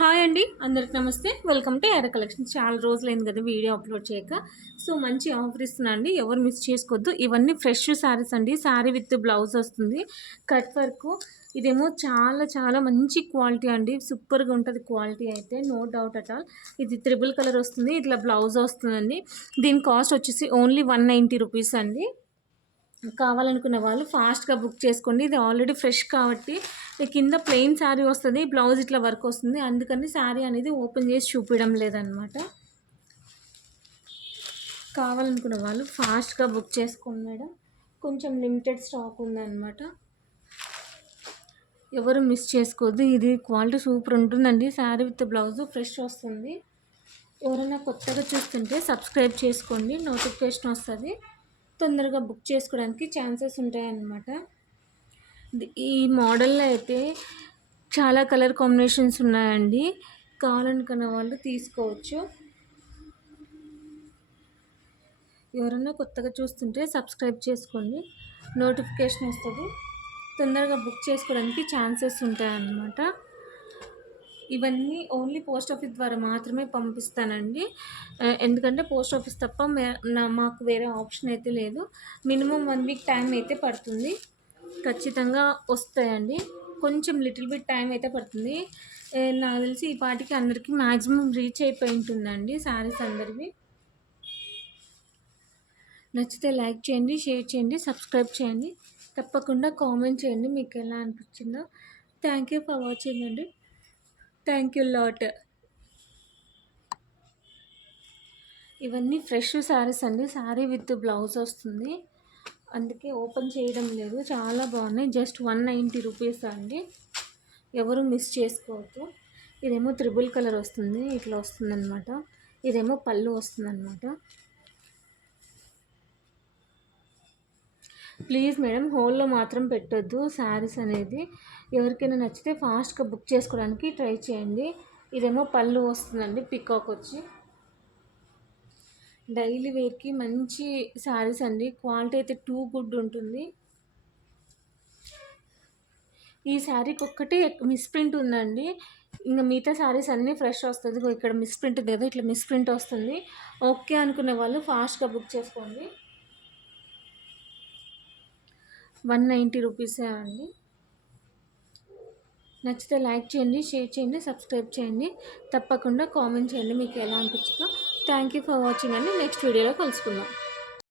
Hi అండి, అందరికి నమస్తే. వెల్కమ్ టు ఎర కలెక్షన్స్. చాలా రోజులైంది కదా వీడియో అప్లోడ్ చేయక. సో మంచి ఆఫర్ ఇస్తున్నా అండి, ఎవరు మిస్ చేసుకోవద్దు. ఇవన్నీ ఫ్రెష్ శారీస్ అండి. శారీ విత్ బ్లౌజ్ వస్తుంది, కట్ వర్క్. ఇదేమో చాలా చాలా మంచి క్వాలిటీ అండి, సూపర్గా ఉంటుంది క్వాలిటీ అయితే, నో డౌట్ అట్ ఆల్. ఇది త్రిబుల్ కలర్ వస్తుంది, ఇట్లా బ్లౌజ్ వస్తుందండి. దీని కాస్ట్ వచ్చేసి ఓన్లీ 190 రూపీస్ అండి. కావాలనుకున్న వాళ్ళు ఫాస్ట్గా బుక్ చేసుకోండి. ఇది ఆల్రెడీ ఫ్రెష్ కాబట్టి కింద ప్లెయిన్ శారీ వస్తుంది, బ్లౌజ్ ఇట్లా వర్క్ వస్తుంది. అందుకని శారీ అనేది ఓపెన్ చేసి చూపించడం లేదనమాట. కావాలనుకున్న వాళ్ళు ఫాస్ట్గా బుక్ చేసుకోండి మేడం. కొంచెం లిమిటెడ్ స్టాక్ ఉందన్నమాట, ఎవరు మిస్ చేసుకోవద్దు. ఇది క్వాలిటీ సూపర్ ఉంటుందండి. శారీ విత్ బ్లౌజ్ ఫ్రెష్ వస్తుంది. ఎవరైనా కొత్తగా చూస్తుంటే సబ్స్క్రైబ్ చేసుకోండి, నోటిఫికేషన్ వస్తుంది. తొందరగా బుక్ చేసుకోవడానికి ఛాన్సెస్ ఉంటాయన్నమాట. ఈ మోడల్లో అయితే చాలా కలర్ కాంబినేషన్స్ ఉన్నాయండి, కావాలనుకున్న వాళ్ళు తీసుకోవచ్చు. ఎవరైనా కొత్తగా చూస్తుంటే సబ్స్క్రైబ్ చేసుకోండి, నోటిఫికేషన్ వస్తుంది. తొందరగా బుక్ చేసుకోవడానికి ఛాన్సెస్ ఉంటాయన్నమాట. ఇవన్నీ ఓన్లీ పోస్ట్ ఆఫీస్ ద్వారా మాత్రమే పంపిస్తానండి, ఎందుకంటే పోస్ట్ ఆఫీస్ తప్ప మాకు వేరే ఆప్షన్ అయితే లేదు. మినిమం 1 వీక్ టైం అయితే పడుతుంది, ఖచ్చితంగా వస్తాయండి. కొంచెం లిటిల్ బిట్ టైం అయితే పడుతుంది. నాకు తెలిసి ఈ పాటికి అందరికీ మ్యాక్సిమం రీచ్ అయిపోయి ఉంటుందండి శారీస్ అందరివి. నచ్చితే లైక్ చేయండి, షేర్ చేయండి, సబ్స్క్రైబ్ చేయండి. తప్పకుండా కామెంట్ చేయండి మీకు ఎలా అనిపించిందో. థ్యాంక్ యూ ఫర్ వాచింగ్ అండి. Thank you lot. ఇవన్నీ ఫ్రెష్ శారీస్ అండి, శారీ విత్ బ్లౌజ్ వస్తుంది, అందుకే ఓపెన్ చేయడం లేదు. చాలా బాగున్నాయి, జస్ట్ 190 రూపీస్ అండి, ఎవరు మిస్ చేసుకోవద్దు. ఇదేమో త్రిబుల్ కలర్ వస్తుంది, ఇట్లా వస్తుందన్నమాట. ఇదేమో పళ్ళు వస్తుందన్నమాట. ప్లీజ్ మేడం, హోల్లో మాత్రం పెట్టొద్దు శారీస్ అనేది. ఎవరికైనా నచ్చితే ఫాస్ట్గా బుక్ చేసుకోవడానికి ట్రై చేయండి. ఇదేమో పళ్ళు వస్తుందండి, పికాక్ వచ్చి. డైలీ వేర్కి మంచి శారీస్ అండి, క్వాలిటీ అయితే టూ గుడ్ ఉంటుంది. ఈ శారీకి ఒక్కటే మిస్ప్రింట్ ఉందండి, ఇంకా మిగతా శారీస్ అన్నీ ఫ్రెష్ వస్తుంది. ఇక్కడ మిస్ప్రింట్ ఉంది కదా, ఇట్లా మిస్ప్రింట్ వస్తుంది. ఓకే అనుకునే వాళ్ళు ఫాస్ట్గా బుక్ చేసుకోండి. 190 రూపీసే అండి. నచ్చితే లైక్ చేయండి, షేర్ చేయండి, సబ్స్క్రైబ్ చేయండి. తప్పకుండా కామెంట్ చేయండి మీకు ఎలా అనిపించిందో. థ్యాంక్ యూ ఫర్ వాచింగ్ అండి. నెక్స్ట్ వీడియోలో కలుసుకుందాం.